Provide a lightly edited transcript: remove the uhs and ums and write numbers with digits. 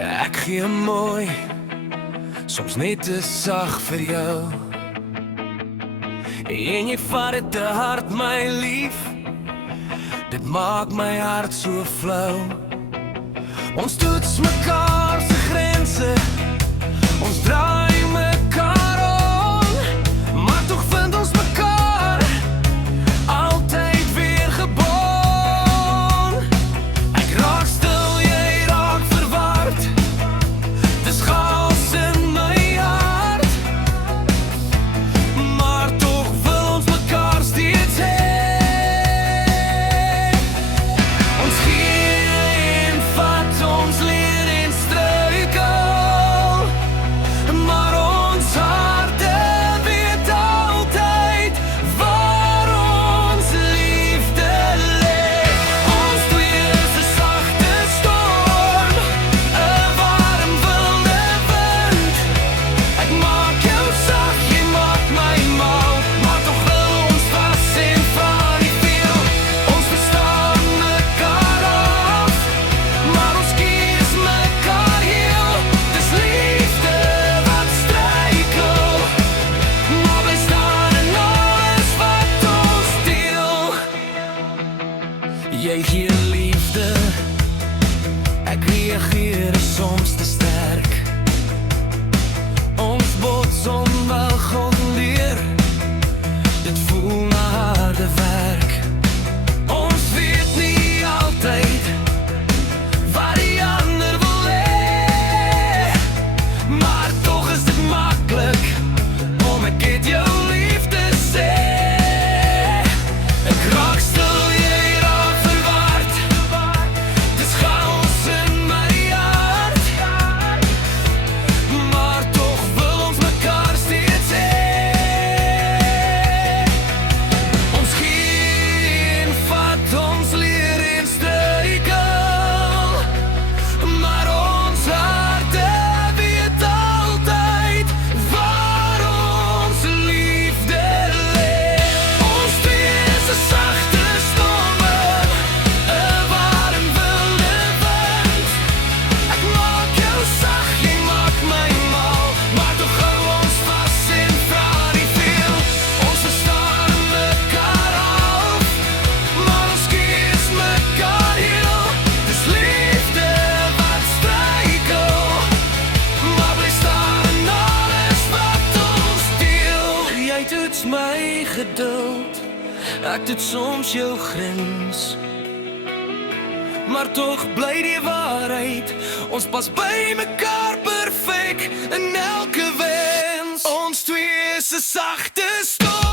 Ek gee mooi, soms net te sag vir jou. En jy vat dit te hard, my lief. Dit maak my hart so flou. Ons toets mekaar se grense, ons draai mekaar om, maar tog vind ons mekaar altyd weer gebond. Ek raak stil, jy raak verward. Dis chaos in my hart, maar tog wil ons mekaar steeds hê. Ons gee en vat, ons leer en struikel, maar ons harte weet altyd waar ons liefde lê. Ons twee is 'n sagte storm, 'n warm wilde wind. Ek maak jou sag, jy maak my mal, maar tog wil ons vas en van die veel. Ons verstaan mekaar af, maar ons kies mekaar heel. Dis liefde wat struikel, maar bly staan in alles wat ons deel. Jy gee liefde, ek reageer soms te sterk. Ons bots onwelgecontroleer, dit voel na harde werk. Ons weet nie altyd wat die ander wil hê, maar tog is dit maklik om ek het jou lief te sê. Ek raak stil, jy raak verward. Dis chaos in my hart, maar tog wil ons mekaar steeds hê. Ons gee en vat, ons leer en struikel, maar ons harte weet altyd waar ons liefde lê. Ons twee is 'n sagte storm, 'n warm wilde wind. Ek maak jou sag, jy maak my mal, maar tog hou ons vas en vra nie veel. Ons verstaan mekaar af, maar ons kies mekaar heel. Dis liefde wat struikel, maar bly staan in alles wat ons deel. Jy toets my geduld, ek toets soms jou grens, maar tog bly die waarheid. Ons pas by mekaar perfek in elke wens. Ons twee is 'n sagte storm.